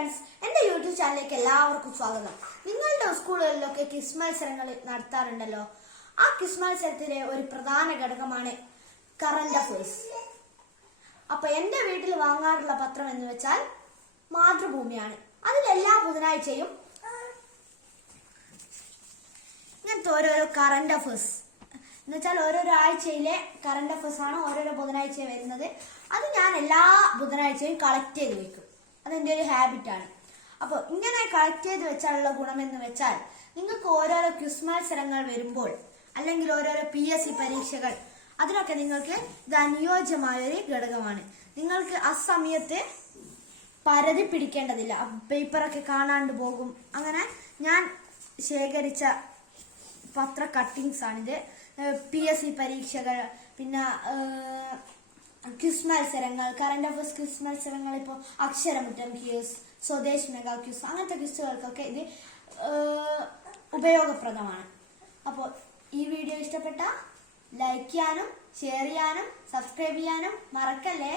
Friends, എൻ്റെ YouTube ചാനലിലേക്ക് എല്ലാവർക്കും സ്വാഗതം. നിങ്ങളുടെ സ്കൂളുകളിലൊക്കെ ക്വിസ് മത്സരങ്ങൾ നടത്താറുണ്ടല്ലോ. ആ ക്വിസ് മത്സരത്തിലെ ഒരു പ്രധാന ഘടകമാണ് കറന്റ് അഫയേഴ്സ്. അപ്പൊ എൻ്റെ വീട്ടിൽ വാങ്ങാറുള്ള പത്രം എന്ന് വെച്ചാൽ മാതൃഭൂമിയാണ്. അതിലെല്ലാ ബുധനാഴ്ചയും ഇങ്ങനത്തെ ഓരോരോ കറന്റ് അഫയേഴ്സ് എന്ന് വെച്ചാൽ ഓരോരോ ആഴ്ചയിലെ കറന്റ് അഫയേഴ്സ് ആണ് ഓരോരോ ബുധനാഴ്ച വരുന്നത്. അത് ഞാൻ എല്ലാ ബുധനാഴ്ചയും കളക്ട് ചെയ്ത് വെക്കും. അതെൻ്റെ ഒരു ഹാബിറ്റാണ്. അപ്പോൾ ഇങ്ങനെ കളക്ട് ചെയ്ത് വെച്ചാലുള്ള ഗുണമെന്ന് വെച്ചാൽ നിങ്ങൾക്ക് ഓരോരോ ക്വിസ് മത്സരങ്ങൾ വരുമ്പോൾ അല്ലെങ്കിൽ ഓരോരോ PSC പരീക്ഷകൾ അതിനൊക്കെ നിങ്ങൾക്ക് ഇത് അനുയോജ്യമായൊരു ഘടകമാണ്. നിങ്ങൾക്ക് ആ സമയത്ത് പരതി പിടിക്കേണ്ടതില്ല, പേപ്പറൊക്കെ കാണാണ്ട് പോകും. അങ്ങനെ ഞാൻ ശേഖരിച്ച പത്ര കട്ടിങ്സ് ആണിത്. PSC പരീക്ഷകൾ, പിന്നെ ക്വിസ് മത്സരങ്ങൾ, കറന്റ് അഫയേഴ്സ് ക്വിസ് മത്സരങ്ങൾ, ഇപ്പോൾ അക്ഷരമുറ്റം ക്യൂസ്, സ്വദേശ് മെഗാ ക്യൂസ്, അങ്ങനത്തെ ക്വിസുകൾക്കൊക്കെ ഇത് ഉപയോഗപ്രദമാണ്. അപ്പോൾ ഈ വീഡിയോ ഇഷ്ടപ്പെട്ട ലൈക്ക് ചെയ്യാനും ഷെയർ ചെയ്യാനും സബ്സ്ക്രൈബ് ചെയ്യാനും മറക്കല്ലേ.